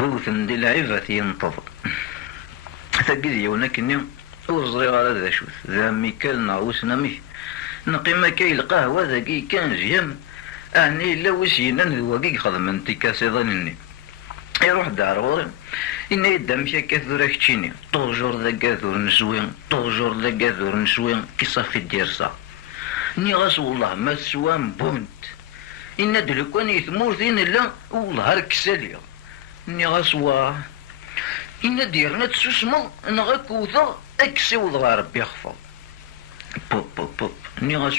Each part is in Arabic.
وثن دي لعيبة ينتظر تقدي ولكني وزري على ذا شوث ذا ميكال نعوس نمي نقيم كي القهوة ذاكي كان جيم أعني لو سينا ذواقي خدم انتي كاسيضانني يروح دار ورم إنه يدام شاكا ذورا كتشيني طوجور ذا كاثور نسوين طوجور ذا كاثور نسوين كي صافي الديرسا ني غاس والله ما تسوام بونت إن دلوكان يثمورثين لا والله هركساليا ني غاس واه إن ديرنا تسوسمو نغا كوثا أكسيوض غا ربي يخفض بوب بوب بوب ني غاس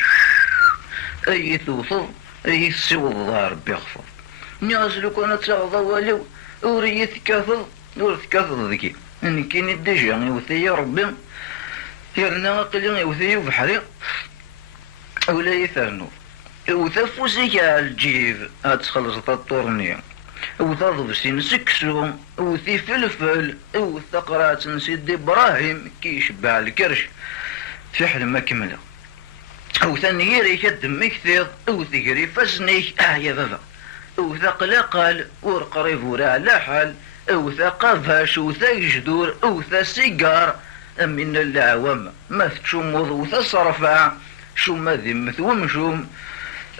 أي ثوثو أي سيوض غا ربي يخفض ني غاس لو كان تاغضا والو وريث كاثض ورث كاثض ذكي أني كاين الدجا يوثي ربي يرنا قليل يوثي بحري ولا يثرنو وثفوسك على الجيب هتخلص الطورنية وتضبسين سكسو وثي فلفل وثقرات سيدي إبراهيم كي يشبع الكرش في حلمة كملة وثاني ريك الدم كثير وثقري فسنيك يا بابا وثقلقل ورقريب ورا على حال وثقفاش وثجدور وثسيجار من العوام ما تشمض وثصرفع شو ما ذمت ومشوم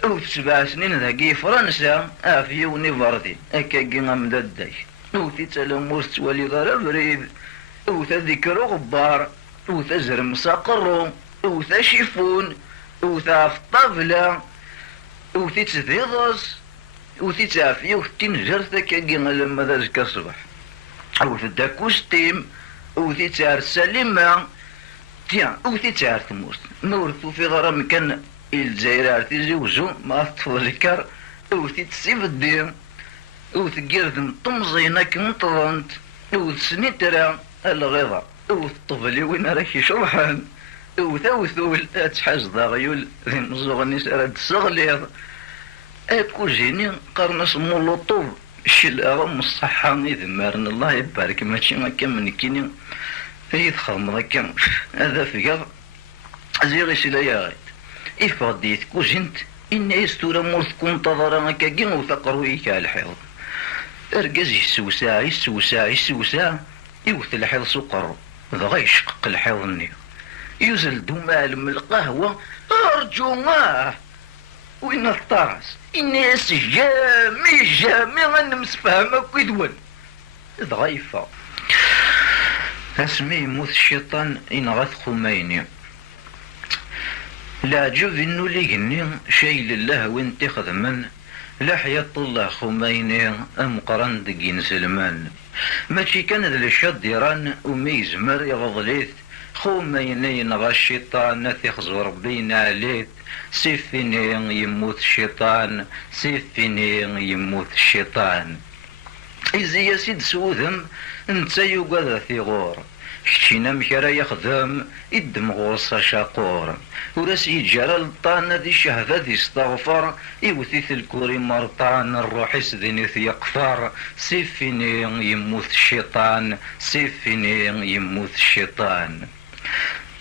وتسبع سنين ذاكي فرنسا افي ونيفاردين اكاكي غمداداي وتتلموس توالي غير بريد وتذكر غبار وتزرم ساقرو وتشيفون وتعف طابلة وتتذيضس وتتعفي وتنجر ثكاكي لما ذاك الصبح وتداكوستيم وتتعر سليمة تيان وتتعر تمورت نورثو في غرام كان الجزائر عرفتي زوجو ما تفضلكر وتتسيف الدين وتقرد نطمزينا كنطرنت وتسنيترا الغيظة وتطفلي وين راك يشرحان وثوثول تحاج ضاغيول ذي مزوغني سرد الصغليض اكو جيني قرنص مولوطوف شلارم الصحة يذمرن الله يبارك ماشي ما كان من كيني يدخل ذاك هذا فقر زيغي سلايا غيت إفاديت كوجنت إن يستورا مورث كنت ضرا كاكي وثقرويك على الحيض أرجز يسوسا يوث الحيض سكر ضغا يشقق الحيض النيو يوزل دومال القهوة أرجو معاه وين الطاس الناس جامي غنمسفهمك ويدول ضغيفة اسمي يموت الشيطان إن غث خميني لا عجب إنو ليقني شي لله وين تخدمن لا حياة الله خميني أم قرن دقين سلمان ماشي كان ذا الشد يران وميزمر يغضليت خميني نغى الشيطان تخزو ربينا عليت سيفيني يموت الشيطان سيفيني يموت الشيطان إذا يا سيد سوذم انت يوقظ ثغور كتشينا مكرا يخدم يدم غوصة شاقور وراس يجرى الطان ذي شهدة ذي استغفر يوثيث الكوري مرطان الروح يسذني يقفر سيفيني يموت الشيطان سيفيني يموت الشيطان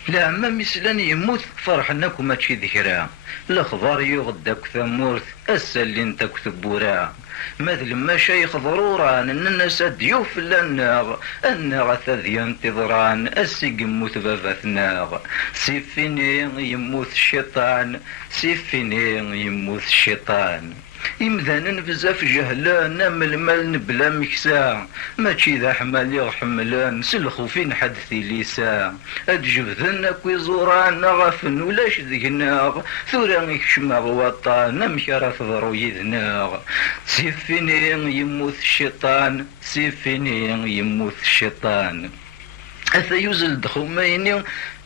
لا ما مثلا يموت فرحناك وماشي ذكرى الاخبار يغداك ثمورث السلين تاك ثبورا مثل ما شيخ ضرورا ان الناس ديوف لنا الناغ ثذيان تضران السيقموت بابثناغ سيفيني يموت الشيطان سيفيني يموت الشيطان إمذانا بزاف جهلان من المال نبلا مكسا ماشي ذا حمال يغحملان سلخو فين حدثي ليسا أدجبذن أكوي زوران غفن ولاش ذقناغ ثورا يكشماغ وطان مكارا تضرو يذناغ سيفيني يموت الشيطان سيفيني يموت الشيطان أثا يوزل دخوميني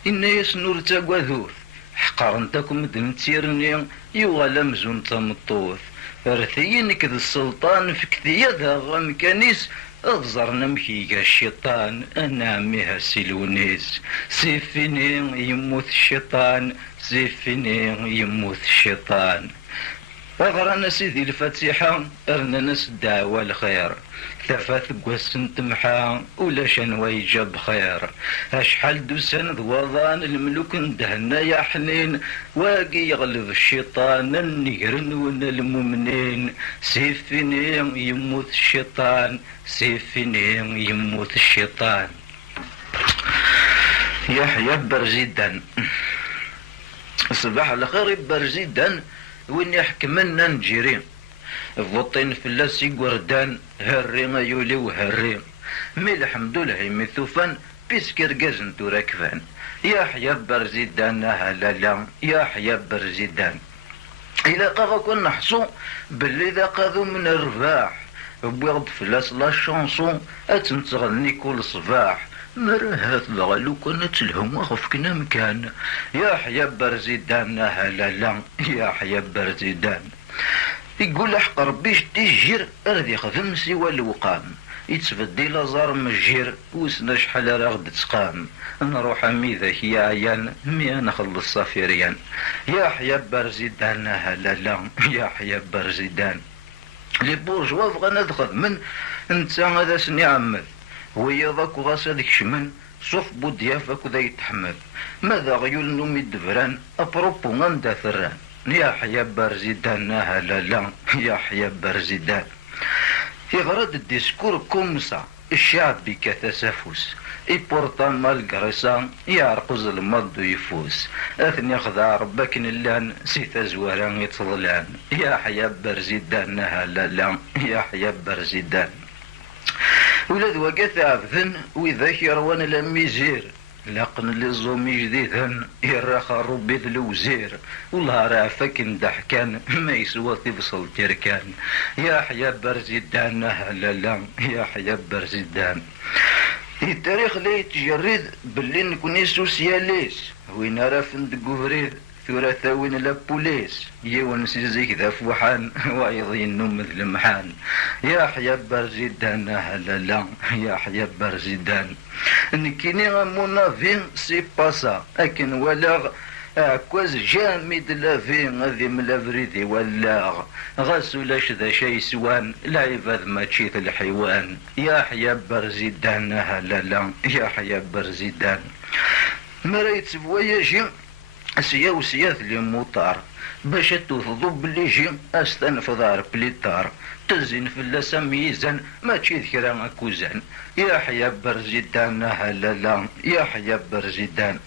إن يسنور تاقوذوث حقارنتكم دمتيرني يوغالا مزون تمطوث رثينك ذا السلطان في كثية ذا غمكانيس أغزرنا مكيقا الشيطان أنا عميها سيلونيس سيفيني يموت الشيطان سيفيني يموت الشيطان أغرانا سيدي الفاتحة أرنا الدعوة الخير ثفات قوسن تمحى ولا شنوي جاب خير أشحال دوسن ذوضان الملوك ندهنا يا حنين واقي يغلب الشيطان النيرن ون المؤمنين سيفيني يموت الشيطان سيفيني يموت الشيطان. يحيى برزيدان صباح الخير برزيدان وين يحكمنا نجري فوطين فلاسي قردان هري يولي وهري مي الحمد لله مثوفان بيسكر قزن تراكفان. يحيى برزيدان هلالا يحيى برزيدان إلا قاغا كون نحصو باللي ذا قاذو من الرباح بوغد فلاس لا شونسون أتنتغني كل صباح مرهات لغلو كانت لهم وخفكنا مكان. يحيى برزيدان هلالا يحيى برزيدان يقول حق ربيش تيجير أرد يخدم سوى الوقام يتبدل لازار مجير وسنا شحال راه غد تقام نروح امي ذاك يا عيان مي نخلص الصافيريان. يحيى برزيدان هلالا يحيى برزيدان لي بورجوا بغانا تخدمن نتا هذا سني عمد ويا ذاك غاس هذيك شمن صوف بوديافك وذا يتحمل ماذا غيول نومي دفران ابروبو غندا ثران. يحيى برزيدان هلالا يحيى برزيدان يغرد الديسكور كومسا الشعب كتسافوس إبورتان مالقريسان يعرقز المرض يفوس أثني خذا ربك نلان سيتا زواران يتظلان. يحيى برزيدان هلالا يحيى برزيدان ولاد وقت عبثن وذاك يروان لميزير لقن للزومي جديدا يراخ ربي الوزير والله رافك ندحكان ما يسوى تفصل تركان. يحيى برزيدان هلالا يحيى برزيدان التاريخ لا يتجرد باللي نكوني سوسياليس وين راه فندق فريد ثلاثة وين لابوليس يون سيزيك ذا فوحان وعيضين نوم مثل محان. يحيى برزيدان هلالا يحيى برزيدان نكيني غمونافين سي باسا اكن ولاغ كواز جامد لافين غادي ملافريدي ولاغ غاسولاش ذا شي سوان العباد ماشي الحيوان. يحيى برزيدان هلالا يحيى برزيدان مريت فواياجي سيا وسياث لي موطار باش توثضب اللي جي استنفضار بليطار تزين فلاسا ميزان ماشي ذكرى كوزان. يحيى برزيدان هلالا يحيى برزيدان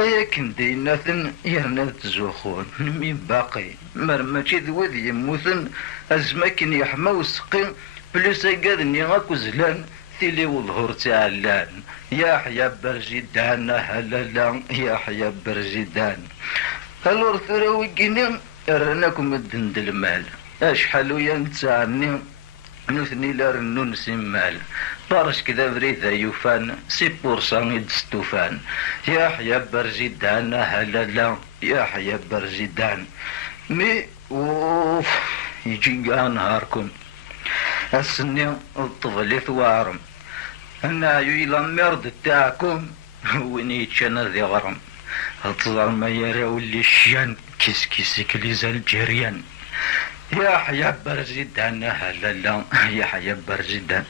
لكن ديناثن يرنا تزوخون مين باقي ماشي ذوذ يموثن ازماكن يحمى وسقي بليسا قادني غاكو زلان ثيلي والظهور تعلان. يحيى برزيدان هلالا يحيى برزيدان الور ثراوي كيني رناكم الدند المال اشحال ويا نتعني نثني لا رنون سمال بارش كذا بريذا يوفان سي بورسان يدستوفان. يحيى برزيدان هلالا يحيى برزيدان مي اوف يجي كاع نهاركم السني الطفل ثوارم انا عيويلا مرض تاعكم وين يتشنى ذي غرم التظهر ما يراو اللي الشيان كيس كيسك لي زال جريان. يحيى برزيدان هلالا يحيى برزيدان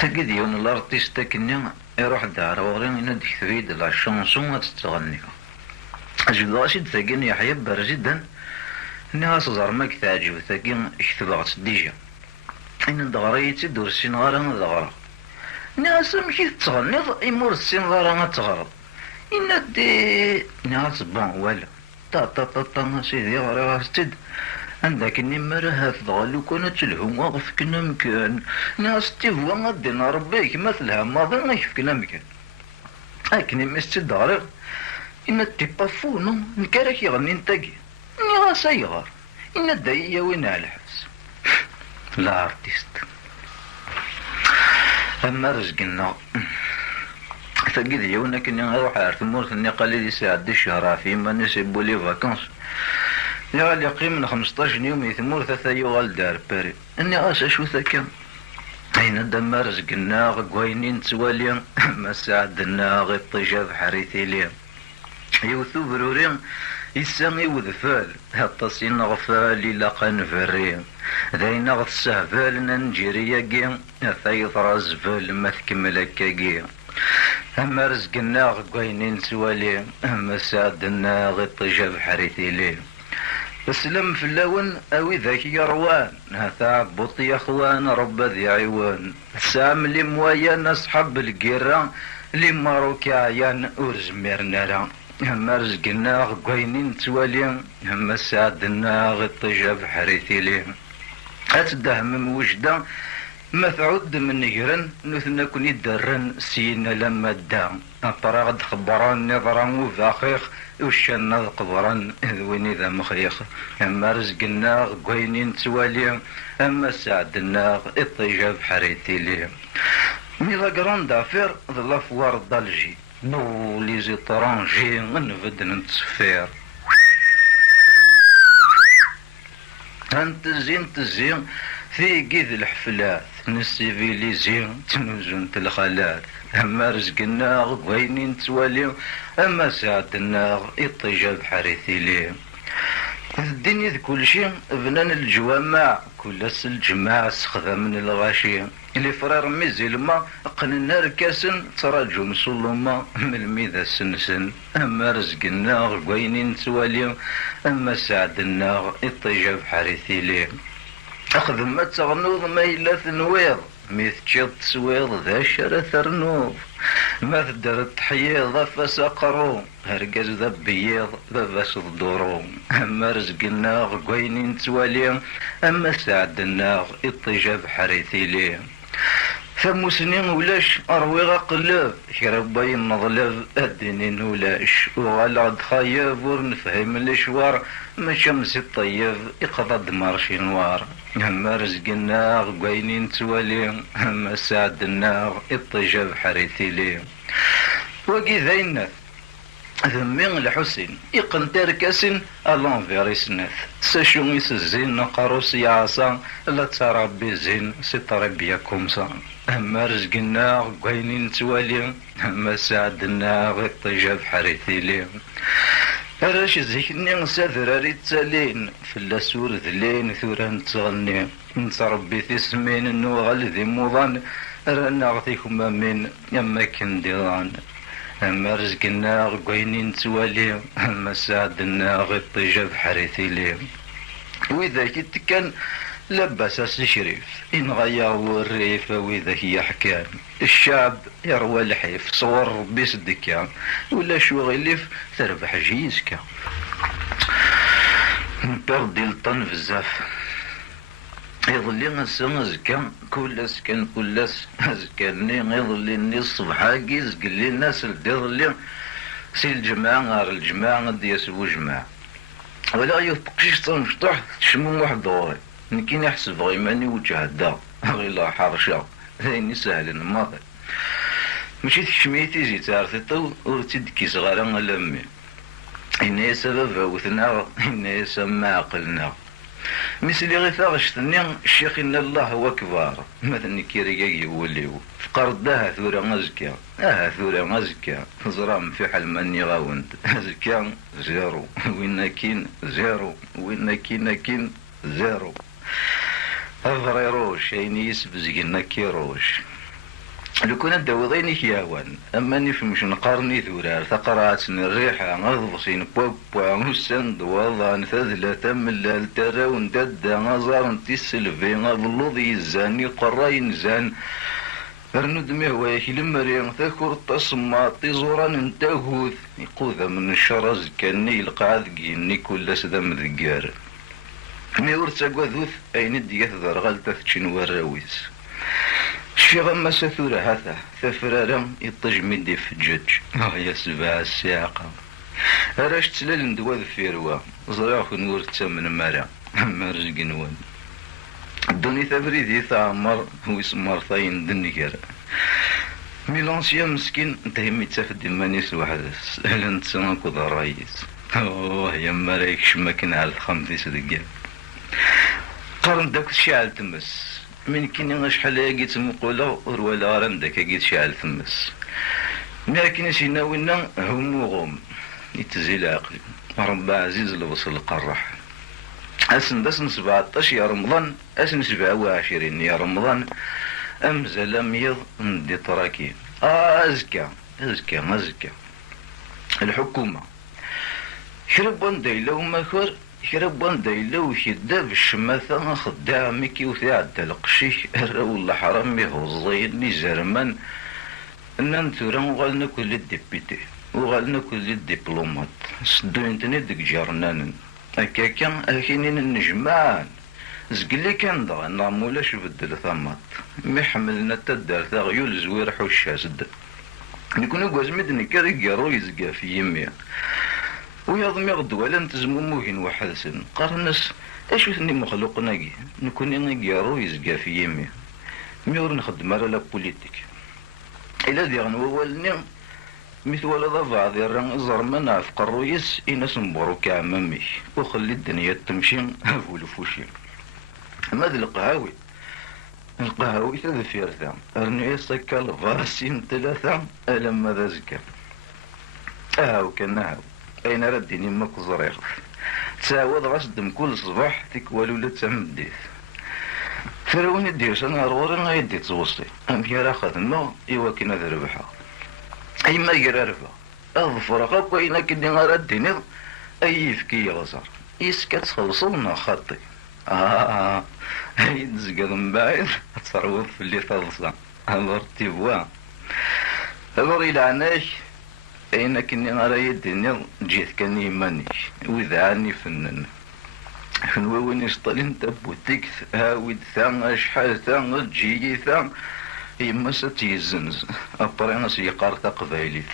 ثقد يوم الارتيست كني يروح دار وغرين ينادي ثبيد لا شونسون تتغني اجد راشد ثقين يحيى برزيدان ناس زار ماك تعجب ثقين اكتبغت ديجا إن دغريتي دورسين غارا دغرا ناس مشي تغنيض يمور السين غارا تغرب إن دي ناس بون ولا تا تا تا تا سيدي غارا غاستد عندك إني مرة تغلو كانت لهم واقف كنا مكان ناس تيفوا غادينا ربيك مثلها ماضي ما يفكنا مكان لكن مستد غارا إن تيبا فونو نكارك يغني نتاقي إني غاسا يغار إن دايا وين على الحبس لا ارتيست. اما رزقنا ثقيل يونا كني نروح عارف مورث اني قال لي ساعد الشهر في ما نسيبوا لي فاكونس يا يقيم من 15 يوم يثمور ثلاثة يوغال دار باري اني غاسا شو ثكا اين دم رزقنا غوينين توالي ما ساعدنا غي الطيجة بحريثي ليا يوثو برورين يسامي وذفال هالتصين غفال إلا قنفري داين غد السهفال ننجيرياكي ثايط رازفال ما تكمل هكاكي أما رزقنا غقاينين سوالي أما سعدنا غطيجة بحريتي ليه اسلم في اللون اوي ذاك يروان هذا بوطي يا اخوان رب ذي عيوان سام لي مويان اصحاب القيرة لي ماروكي عيان ورزمير نارا اما رزقنا غقاينين توالي اما سعدنا غطيجة بحريتي ليه اتدهم وجدا ما تعود من نجرن نثنا كوني درن سينا لما دا أطرا غد خبران نظرا وفاخيخ وشنا قبران وين إذا مخيخ أما رزقنا قوينين توالي أما سعدنا الطيجة بحريتي ليه ميلا كراند افير ظلا فوار دالجي نو لي زيترانجي نفد نتصفير هنتزين تزين في قيد الحفلات نسيفيليزي تنوزون الخالات اما رزقنا غوينين توالي اما ساعدنا يطيجا بحريثي ليه الدنيا ذ كل شيء بنان الجوامع كل الجماعة سخذا من الغاشي اللي فرار ميزيل ما قننا ركاسن تراجو مسلوما من الميذا سنسن اما رزقنا غوينين توالي اما ساعدنا يطيجا بحريثي ليه أخذ ما تغنوض ما إلا تنويض ميث تشيض تسويض ذا شرا ثرنوض ما تدر تحييض فسقرو هرقز ذا بيض باباس الدورو أما رزقنا غقوينين توالي أما سعدنا الطيجة بحريثي ليه ثم سنين ولاش أروي قلب كرباين نظلب الدنين ولاش وغلاد خايب ورنفهم الاشوار ما شمس الطيب يقضى دمار شنوار اما رزقنا غقاينين توالي اما سعدنا الطيجة بحريثي ليه وكي ذاينات ذمين الحسين يقن تركسن الانفير سنث ساشو يسزين قروس يعصا لا تربي زين ستربي كومسا اما رزقنا غقاينين توالي اما سعدنا الطيجة بحريثي ليه راش زيكني ساذراري تالين في اللاسور ذلين ثوران تغني نتربي في سمين نوغل ذي موضان رانا غثيكم من يما كنديران اما رزقنا غقاينين توالي اما سعدنا غطيجة بحريثي ليه واذا كنت كان لباس الشريف إن غيروا الريف وإذا هي حكام الشعب يروى الحيف صور ربي صدكا ولا شو غلف تربح جيزكا نبردي الطن بزاف يظلي نسا زكا كل سكن كل سكني يظلي الناس صبحا كيز قال لي الناس اللي يظلي سي الجماعة غير الجماعة غادي يسووا جماعة ولا يطقش تنشطح تشمو واحد دوري نكي نحسب غيماني وجه دا غيلا حرشا ذيني سهل ماضي ماشي تشميتي زي تعرفي ورتي صغارا لامي إني سبب وثنا إني سما عقلنا مثلي غير ثاغشتني الشيخ إن الله هو كبار مثلا كيريكي يوليو فقردها ثورة مزكا ثورة مزكا زرام في حل مني غاوند زكا زيرو وين كين زيرو وين كين زيرو أفريروش يعني يسبزقنا كيروش لو كنا داوضيني كياوان أما نفهمش نقارني ذورار ثقراتني الريحة غضبصين بوبا مسند وضعن ثذلة تملال تراون دادا غزار انتي السلفي غبلوض يزاني قراين زان فرند مهواك لمريم ثاكر التصماطي زوران انتهوث يقوذ من الشرز كاني القعد قيني كل سدم ذقار مي ورتا قوذوث اين ديات ذرغالتا تشنو الراويس الشيخ اما سثورة هذا ثفرارا يطجمدي في الجج يا سبع السياقة راش تسلال ندوا ذفيروا زراخ نورتا من مرا اما رزق نوان الدنيا ثفريدي ثعمر هو يسمر ثاين دنيكر ميلانسيا مسكين انتهي تفدي مانيس وحدس اهلا نتسانكو ذا الرئيس يا مرايك شماكن على الخمسة دقيقة قارن داك الشعل تمس من كيني شحال لقيت مقولة ولا ران داك لقيت شعل تمس ما كاين شي ناوينا هم وغم يتزي العقل ربي عزيز لبص القرح. أسن 17 يا رمضان، أسن 27 يا رمضان، أمزل أميض ندي تراكي. أزكى الحكومة شرب ونديلو ماكر، شرب ونديلو شدة بالشماثة خدامك وثعد القشيش والله حرامي هوزين زرمان ننتورا وغالنا كل الديبيتي وغالنا كل الدبلومات سدو انتني ديك جارنان هكاكا اكينين النجمان زقلي كان دغا نعمولاش بدل ثمات مي حملنا تدار تغيول زوير حوشا سد نكونو قوازميدني كاري قارو يزقا في يمي ويضمي غدو ولا نتزمو موهين واحد سن قارنس اشو ثني مخلوق ناقي نكوني قارو يزقا في يمي ميور نخدم على لا بوليتيك إلا دي غنوالني مثل ولد بعض الرن زرمان عفق الرئيس إناس مبروك كعمامي وخلي الدنيا تمشي فولفوشي ماذا القهاوي تذفير ثام أرني سكا الفاسين 3 ألم ماذا زكا كان أين رديني ماك زريغ تساود غصدم كل صباح تكوالو لا تمديث فروني ديوس انا رورا غيدي توصي ام كيرا خدمه ايوا كنا ذربحها اي ما يرارفها اظفر اخاك وإنا كني غرديني اي فكي غزر يسكت خلصونا خطي هاي تزقد من بعيد تصروف في اللي تلصى الور تيفوا الور العناش اين كني غرا يديني جيت كاني مانيش واذا عني فنن وين يشطلين تبوتيك هاويد ثان شحال ثان تجي ثان يما ستيزنز ابرينا سيقار تقبايليت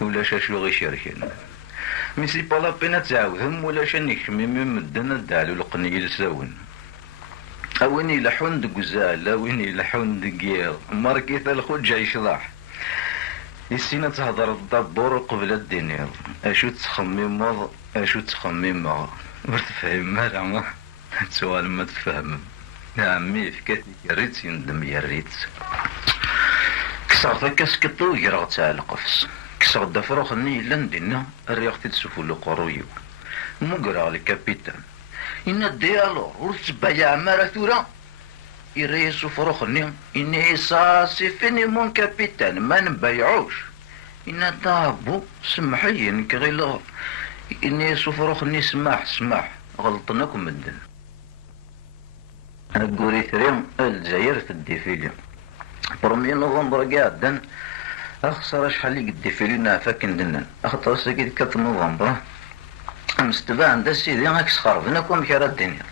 ولا شاشو غي شاركين ميسي بالا بينا تعاودهم ولا شانيك ميمي مدنا دالو القني لساون اوين يلحون دقزال اوين يلحون دقيل ماركيث الخوت جاي شضاح يسينا تهضر الدبور قبل الدينير اشو تخمم ما تفهم ما سؤال ما تفهم يا عمي فكاتي يريت يندم يريت كسر كاسكطو يرغ تاع القفص كسر دفروخ ني لندنا الرياض تسفل قرويو مقرا الكابيتان إن الديالور ورتبايا ماراثورا يريسو فروخني إني ساسي فيني مون كابيتان ما نبايعوش إن دابو سمحي نكغيلو إني سفروخني سماح غلطناكم مدن أقولي ثريم الجزائر في الديفيلي برمي نوفمبر قاعدا أخسر شحال لي الديفيلي نافاك ندنن أخطر ساكيد 4 نوفمبر مستبع عند سيدي أكس خربناكم كرا الدنيا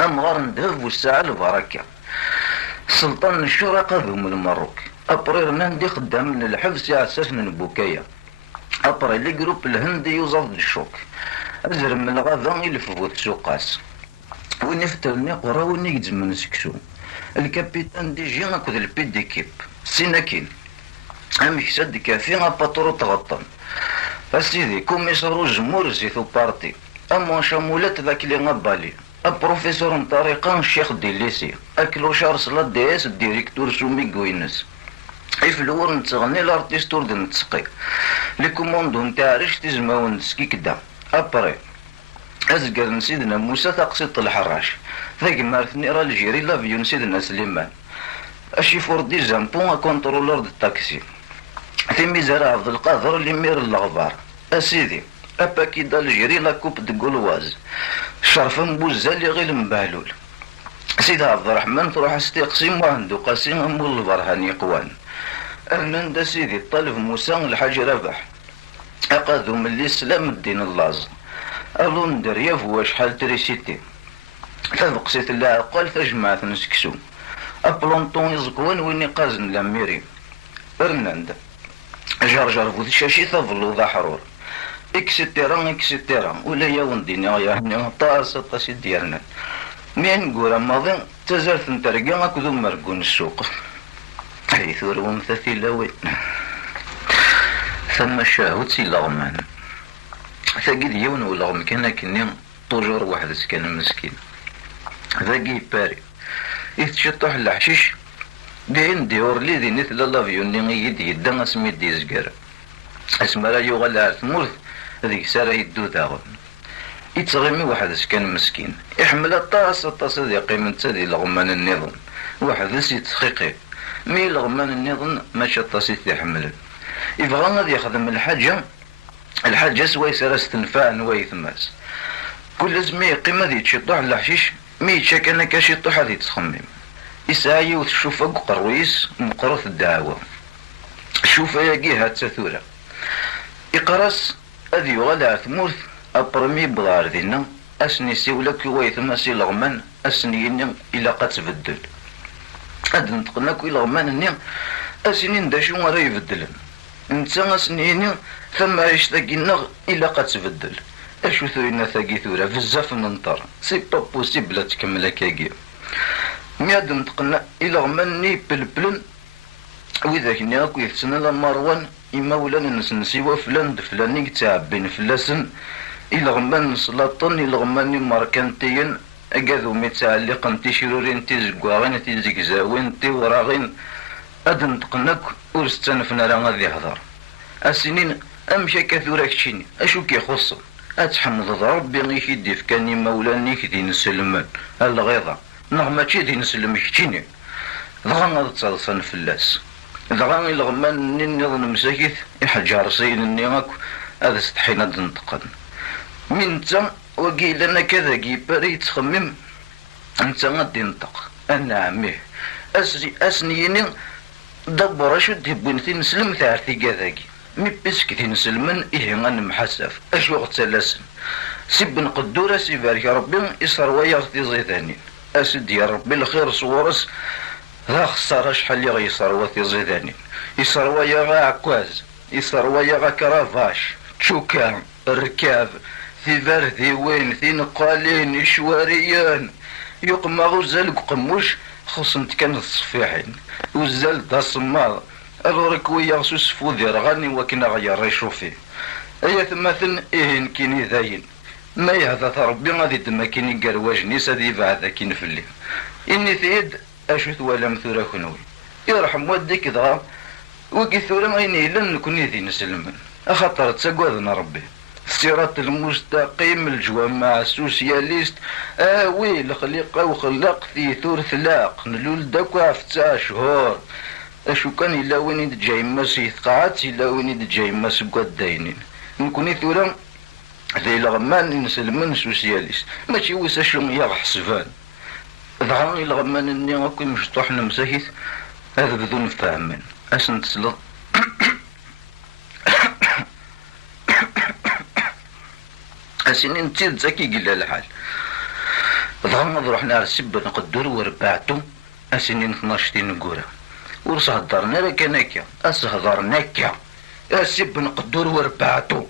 أمغار ندهب والساعة البركة سلطان الشورى قادهم المروك أبرير نندي خدام من الحبس يا أساس من بوكايا أبري لي جروب الهندي يوظف الشوك أزر من الغابة يلفوا السوقاس وين يفترني قرا وين يجزم من سكسو الكابيتان دي جي ناكد البيت ديكيب سيناكين أم يحسد كافي أباطرو تغطن أسيدي كوميسارو جمهور زيتو بارتي أما شامولات ذاك اللي غبالي البروفيسور نطريقة الشيخ ديليسي أكلوشار صلاة دي اس الديريكتور سومي كوينس يفلور نتغني الارتيستور دي نتسقي لي كوموندو نتاع ريش تزماون نسكي كدا أبري أزقر نسيدنا موسى تقسيط الحراش ذاك مارثني راه الجيري لافيون سيدنا سليمان الشيفور دي زامبون كونترولور دي التاكسي في ميزار عبد القادر اللي مير الغبار أسيدي أباكيدا الجيري لا كوب دي كولواز شرفن بوزالي غير مبهلول سيدي عبد الرحمن تروح استقسيم وعندو قاسم مول البرهاني قوان أرنند سيدي طالب موسى الحاج ربح أقادو من الإسلام الدين اللاز ألون درياف هو شحال تريسيتي فبقسيت الله عقال فجمعت نسكسو أبلونطون يزقوان وين يقازن لاميري أرنند جرجر بود شاشي ثفلو ذا حرور اكسيتيرا ولا يوم دينا يعني طاسي ديالنا مين قورا ماضي تزالت نترقى اكدو مرقون السوق حيث رو مثثي وين ثم الشهوت سي لغمان ثقيل يون ولغم كان كني طوجور واحد سكان مسكين ذاقي باري يتشطح الحشيش دين ديور لي دي نثل لافيون اللي يدي يدان اسمي ديزقر اسمرا يغلى على ثمورث هذيك سارة يدو داغن يتغيمي واحد كان مسكين يحمل الطاس هذي قيمة تادي لغمان النظام واحد يتخيقي مي لغمان النظام ماشي الطاس يحمل يبغى غادي يخدم الحاجة سوا يسرى استنفاع نواي ثماس كل زمي قيمة ذي تشطوح الحشيش مي يتشاك انا كاشطوح هذي تخمم يسعى وتشوف قرويس مقروث الدعوة شوف ياقي هاد ثورة يقرص هذي يغلى ثمورث أبرمي بضار ذينا أسني سيولك ويثما سي لغمان أسني إلا قد تبدل هاد نتقناك إلا غمان إني أسنين داشو مرا يبدلن نتا أسنيني ثم عيش ثاقينا إلا قد تبدل أشو ثورينا ثاقي ثورة بزاف ننطر سي با بوسيبل تكمل هكاكي مياد نتقنا إلا غماني بلبلن وإذا كنا أكو يثسنا لمروان إما ولا نسنسيوا فلان دفلاني تعبين فلاسن إلا غمان نسلاطن إلا غماني ماركانتيين أكادو متعلقن تيشرورين تيزقواغين تيزقزاوين تيوراغين أد نتقناك ورستانفنا راه غادي يهضر السنين أمشي كثورة كتشيني أشو كيخص أتحمد ربي غيك يدي فكاني مولاني كدي نسلمان الغيظة نغ ماشي دي نسلم كتشيني دغا غادي تصلصن فلاس دغا إلا غمان نظن مساكيث يحجر سين نيغاك هذا استحينا نتقن من تا وقيل أنا كذا كيباري تخمم أنت غادي نطق أنا عميه أسنيني دبر أشو تهبون تنسلم ثارثي كذاكي مي بسك تنسلمن إيه غنمحسف أشو غتسلسن سيب نقدورة سيبارك ربي يسروا يغطي زيداني أسد يا ربي الخير صورس لا خسارة شحال اللي غيسروا في زيداني يسروا يا غا عكواز يسروا يا غا كرافاش تشوكا الركاب ثيفار ذيوين ثي نقالين شواريان يقما غزال قموش خصنت كان الصفيحين وزال دا صمار الورك ويا غسوس فوذير غاني وكنا غير يشوفي ايا ثماثن ايه كيني ذاين ما يهذا ربي غادي دما كيني قرواج نيس هادي بعدا كين فلي اني ثيد اشو ثوالم ثورا كنوي يرحم والديك دغا وكي ثورا غيني لن نكوني ذي نسلمن اخاطر تساقوذنا ربي الصراط المستقيم الجوامع السوسياليست وي الخليقة وخلاق في ثور ثلاق نلول داكو عفتها شهور اشو كان إلا وين يدجاي ماس يثقعات إلا وين يدجاي ماس قداينين نكوني ثورا ذي الغمان نسلمن سوسياليست ماشي ويس اشو يغ حسبان ظهرني الغمان اني غاكو مشطوح نمساكيث هذا بدون فهمن اسن تسلط أسنين تزيد زكي قل الحال ظهرنا رحنا على السبة نقدر وربعتو أسنين 12 نقورة ورصهدرنا لك نكا أسهدرناكا السبة نقدر وربعتو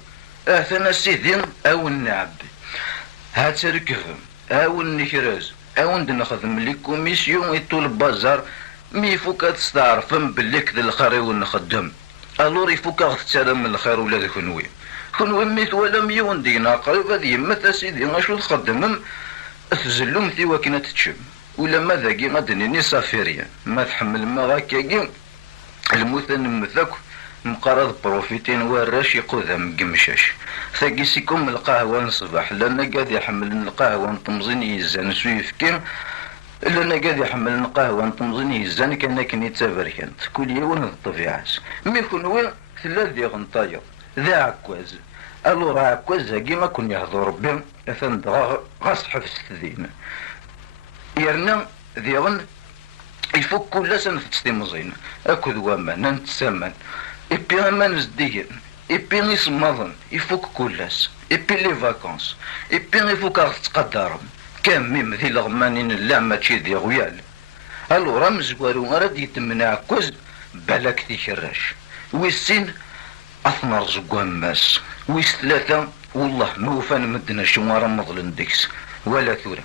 أثنى سيدين أو النعب هات ركفهم أو النكراز أو نخدم لي كوميسيون يطول البازار مي فوكا تستعرفم باللي كذا الخير ونخدم الور يفوكا تسالم الخير ولا كنوي كون ميت ولا ميون دينا قريب هذه يمثل سيدي غاشو تخدمم تزلم ثي وكنا تتشم ولا ما ذاكي غادنيني صافيريا ما تحمل ما غاكاكي المثل نمثاك مقارض بروفيتين وراش يقوذا مقمشاش ثاقي سيكم القهوة نصبح لأنا قاعد يحمل القهوة نطمزين يزان سويفكي لأنا قاعد يحمل القهوة نطمزين يزان كأنك تابركنت كل يوم الطبيعة مي يكون وين ثلاث دي غنطايا ذا عكواز الو راه عكواز هاكي ما كون يهضر ربي اثن غاس حفظ ذينا يرنا ذيغن يفك كل سنة تستيمزين اكد وامان نتسامن ايبي امان زديين ايبي يسمضن يفك كلاس ايبي لي فاكونس ايبي يفك تقدرهم كان ميم ذي الغمانين اللعمة تشي ذي غيال الو رمز وارو غرد يتمنى عكواز بالك ذي كراش ويسين أثمر زقوان ماس ويس ثلاثة والله موفان مدنا شوارا مظلن ديكس ولا ثورة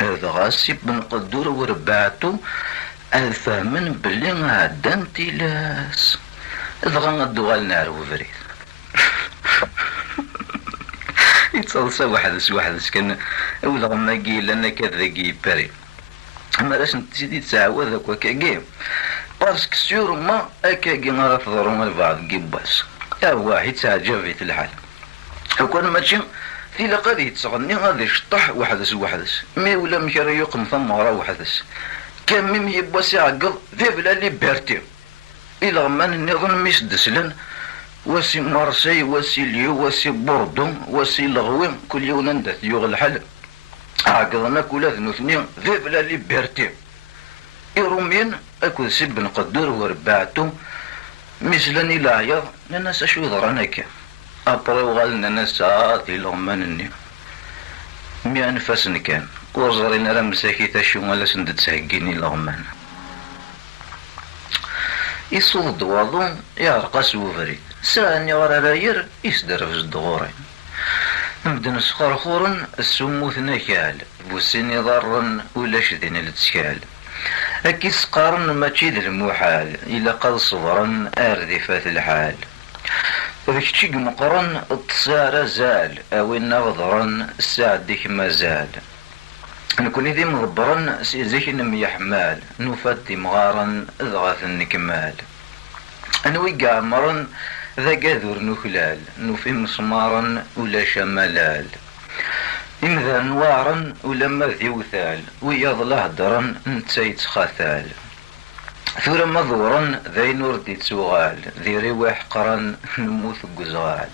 هذا غاسي بن قدور وربعتو الفهمن بلي غادان تيلاس هذا غندو غالنا عرو فريد يتصلصا واحد كان ولا غما قيل لنا كذا قي باري اما لاش نتسيدي تعاود هكا كاكي باسكو سيور ما هكاكي راه تضرون البعض كيباس واحد تعجبت الحال وكان ماشي في لقد يتغني غادي يشطح وحدس مي ولا مكرا يقم ثم راه وحدس كان ميم يبوا سيعقل ذي بلا لي بيرتي إلا غمان النظام ميسدسلن وسي مارسي وسي ليو وسي بوردو وسي لغوي كل يوم ندث يوغ الحل عقلنا كل ذنوثني ذي بلا لي بيرتي إرومين أكو سي بن قدور وربعتو مثلني لا عياض الناس شو يضرناك أبري وغالنا ناس عاطي لغمانني مي أنفاس كان وزرين راه مساكي تاشو ولا سندت سهقيني لغمان يصوض واضو يعرق سوفري ساني غرا راير يسدر في الدغوري نبدا نسخر خورن السموث نكال بوسيني ضرن ولا شذين التسكال أكي سقارن ماشي ذا المحال إلا قد صبرن أردفات الحال ذاك الشي مقرن التصارى زال أوين نغضرن الساعدك مازال نكون ذي مغبرن سيزيك نمي حمال نفاتي مغارن ضغاث النكمال أنوي قامرن ذا قاذور نخلال نوفي مسمارا ولا شمالال إمذا نوارا ولا مذي وثال ويض هدرا نتسيت خاثال ثورا مذورا ذي نور دي تسوغال ذي رواح قرن نموث قزغال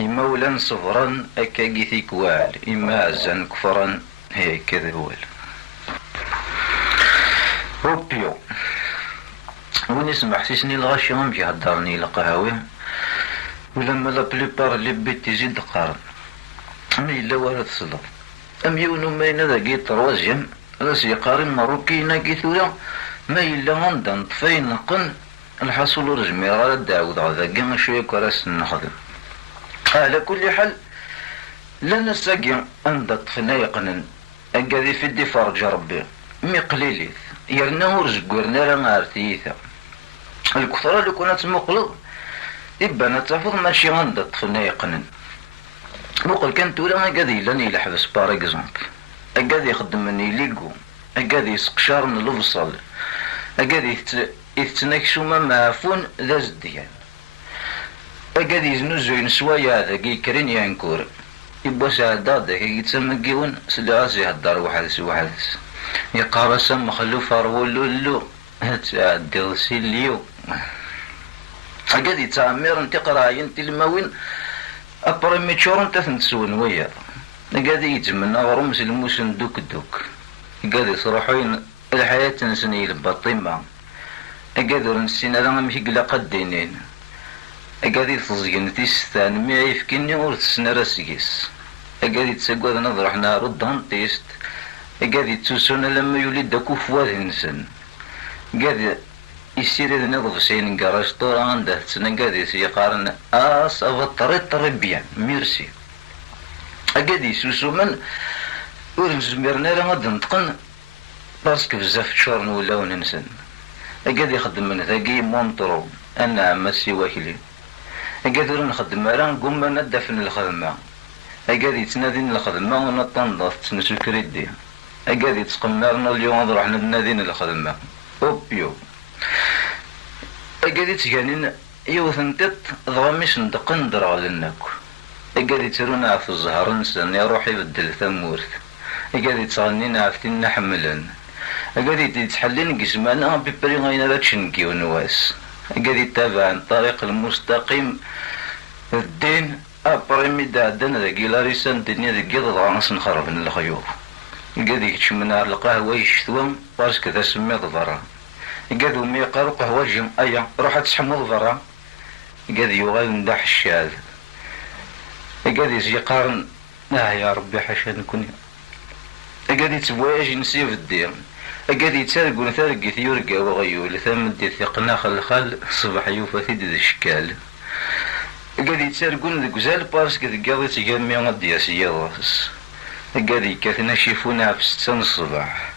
إما ولا صفرا أكاقي ثيكوال إما عزا كفرا هيك ذوال روبيو ونسمع حسيسني الغاشي غمجي هدرني لقهاوي ولما لا بليبار اللي بيت يزيد قارن أمي إلا وارد صلاة أم يونو ماينا ذاكي تروازيام راسي قارن مروكينا كي ثورا ما إلا غندا نطفين نقن الحصول رجمي غالا داود غذاكي شوية كراس نخدم على كل حال لا نساقي أندا طفنا يقنن أكادي في الدي فرج ربي مي قليليث يرنا ورزق ورنا راه عارتيثا الكثرة اللي كنا مقلض إبانا تفض ماشي غندا طفنا يقنن مقل كان تولا أكادي لاني لحبس بار اكزومبل أكادي يخدم مني ليكو أكادي يسقشار من الفصل أكادي يتناكسو ما معفون ذا زديان أكادي يزنوزو ينسوايا هذا كي كرين ينكور يبوا سعدا داك يتسمى كيون سلاسي هدار وحدس يقارس مخلوف رولولو تعدي سيليو أكاد يتعمر انت قراين تلماوين أبريميتشور انت تنسون ويا أكاد يتمنى غرمس الموسن دوك أكاد يصرحين الحياة نسني البطيمة أكاد نسينا لا مهيقلا قدينين أكاد يتزين تيستان مي يفكني ور تسنا راسكيس أكاد يتساقوذ نظر حنا رد هنطيست أكاد يتسوسونا لما يولي داكو فواذ نسن أكاد يسير إذا نظف سين كراج طورا عنده تسنا أكاد يقارن صافا طري بيان ميرسي أكاد يسوسو من ور نزميرنا لا غاد نتقن باسكو بزاف تشورن ولاو ننسن أكاد يخدم من ذاكي مونطرو أنا عماسي واكلي أكادر نخدم راه قوم ندفن الخدمة أكاد يتنادين الخدمة ونطنضف تنسو كريدي أكاد يتقمرنا اليوم نروح نادين الخدمة أوبيو أكاد يتجانين يوثنتت ضغميش ندقن درغ لناكو أكاد يترونا في الزهر نسان يروح يبدل ثمورث أكاد يتغنين عفتين حملا أكاد يتحلين قسمانا ببري غينا لا تشنكي ونواس أكاد يتابع عن طريق المستقيم الدين أبريمي دادنا ذاكي لاريسان الدنيا ذاكي ضغانس نخرب من الخيوط أكاد يكشمنا القهوة يشتوام باسكو ذا سميت برا أكاد أمي يقارو قهوة جم أيا روح تسحمض برا أكاد يغال ندح الشاذ أكاد يقارن يا ربي حاشا نكون أكاد يتفواياج نسيف الدين أكاد يتسارقون ثارق ثيورقا وغيول ثمد ثقنا خل صبح يوفا ثيد ذا الشكال أكاد يتسارقون ذا قزال بارسك ذا قاضي تقامي غد ياسي راس أكاد يكاثنا شيفونا في 6 الصباح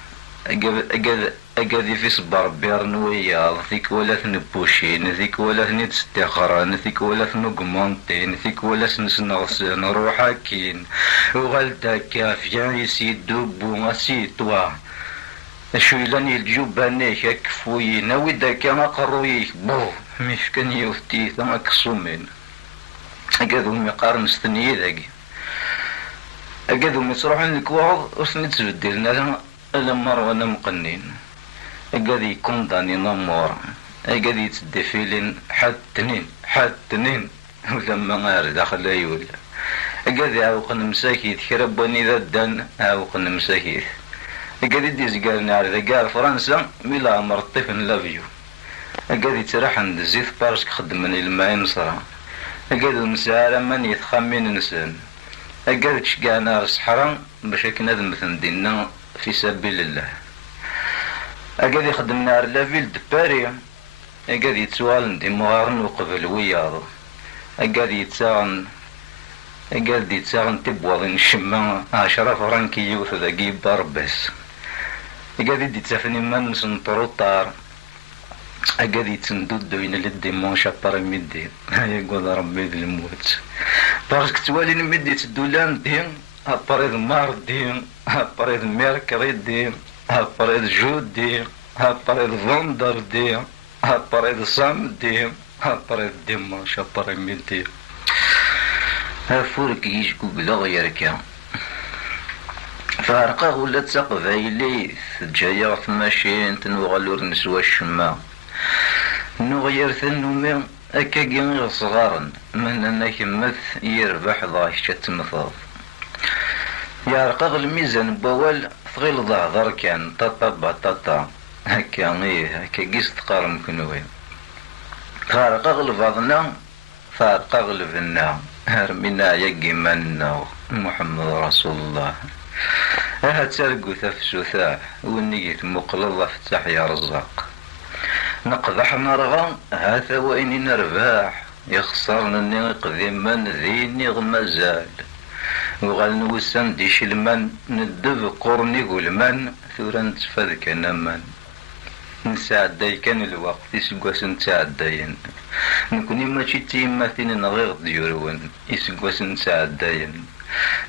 أكاد في صبار بيرنويا ذيك ولا ثنبوشين ذيك ولا ثنتستخران ذيك ولا ثنقمانتين ذيك ولا ثنسنغسن روحا كين وغالدا كافيان يسيدوب وغسيتوا شو لاني الجبانيك اكفوي ناوي داك انا قرويك بو مش كان يفتي ثم كسومين أكادهم يقارن ستنية ذاكي أكادهم يصروحن الكواغ وسني تبدلنا لما روانا مقنين أكاد يكون داني نمور أكاد يتدفيلين حد تنين ولما غير داخل أيول أكاد يعوقن مساكيت كرباني ذا الدان عوقن مساكيت أكاد يديز قالنا على ذا فرنسا ميلا عمر الطفل لافيو أكاد يتراح عند الزيت بارسك خدمني الماء نصرا أكاد المساعرة من يتخمين نسان أكاد تشقعنا الصحراء باش كنادم مثل دينا في سبيل الله أكاد يخدمنا على لافيل دو باري أكاد يتسوال دي مغارن وقبل وياض أكاد يتساغن تبوض الشمع 10 فرنكي يوث ذاكي باربس أكاد يتسافني من سنطرو طار أكاد يتندود دوين للديمونش أباري ميدي يقول ربي ذي الموت بارسك توالي ميدي تدولان دين أباري المار دين أباري الميركري دين أباري الجود دين أباري الفندر دين أباري الصام دين أباري الديمونش أباري ميدي هافورك يشكو بلا غيرك فارقه ولا تسقف عيلي جاية ماشين تنوغلور نسوى الشما نغير ثنومي أكاكي صغارا من أنك مث يربح ضايشة تمثاض يارقغ الميزان بوال ثغيل ضهضر كان طاطا بطاطا هكا هكا تقارم كنوي فارقغ الفضنا فارقغ الفنا هرمنا يقي منا محمد رسول الله ترقو تفسوثا ونيت مقلظة فتح يا رزاق نقضح نرغى هاثا وين نرباح يخسرنا نقذي من ذيني غمازال وغال نوسن ديش المن ندب قرني قلمن ثورا نتفذك نمن نساعداي كان الوقت يسقواس نتساعداين نكوني ماشي تيماتين نغير ديورون يسقواس نتساعداين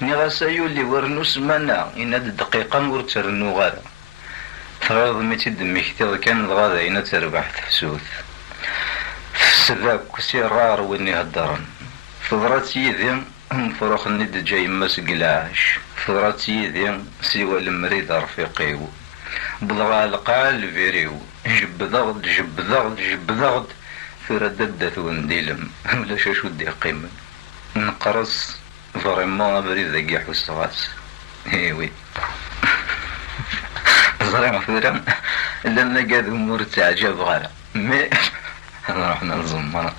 نغاسا يولي ورنوس منا إنا دقيقة ورترنو غادا تراض ميتي دميكتي كان الغادا إنا تربح تفسوث السباك سيرار ويني هدرن فضرات يدي فروخ ند جاي مسقلاش فضرات يدي سوى المريض رفيقيو بضغا القال فيريو جب ضغط في رددت ونديلم ولا شاشو دي قيمة نقرص فريمون بريد ذاكي حوستغاس ايوي زريم فيرم لنا قاد امور تعجب غالا مي رحنا نزمنا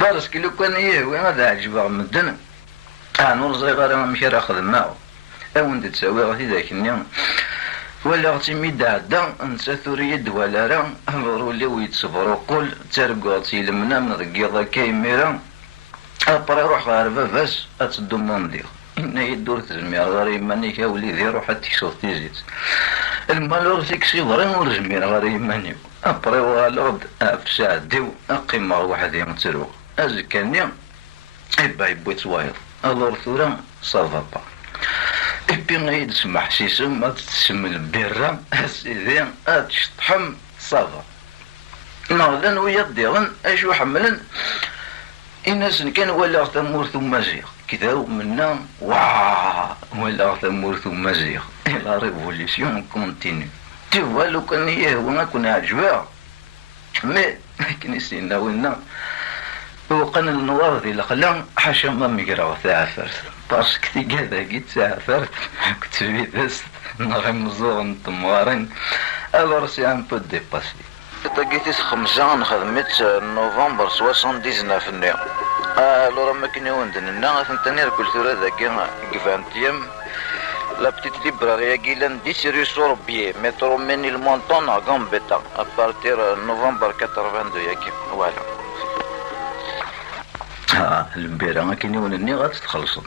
بارسك لو كان وين هذا عجبها مدن نور زي غالا مشي راخذ معو وين تساوي غادي ذاك اليوم ولا غتي ميدا عدا نسى ثوريا دولا راه ضروري ويتصبروا قول ترقوتي لمنا من رقيضه كايميرا ابري روح غير باباس اتدو مندير إن يدور تزمير غير يماني كاولي ذي روح تيكسو تيزيت المالور تيكسي ضرين ورزمير غير يماني ابري والغد افسا ديو اقيمة واحد يوم تروق ازكاني إبا يبويت وايض الور ثورا صافابا إبي غيد سمح سيسم ما تتسم البيرة سيدي تشطحم صافا نغدن ويضيغن أشو حملن الناس كان ولا ثمور ثم زيغ كذاو منا ولا ثمور ثم زيغ لا ريفوليسيون كونتينيو تيوا لو كان هي وما كنا عجبها مي كنيسينا وينا وقنا النوار ذي القلم حاشا ما مقراو ثعفرت باسك تي كذا قيت ثعفرت كنت في دست نغي مزور نتموارين الرسي ان بو ديباسي طقيتي 5 خدمت نوفمبر 79 لورا ما كنا وندنا ثاني الكولتورا ذاك كيفانتيام لا بتيت ليبراري كيلان 10 رue Sorbier مترو مني المونطون à Gambetta à partir نوفمبر 82 ياكي فوالا البيرة ما كاين ونني غتخلصوا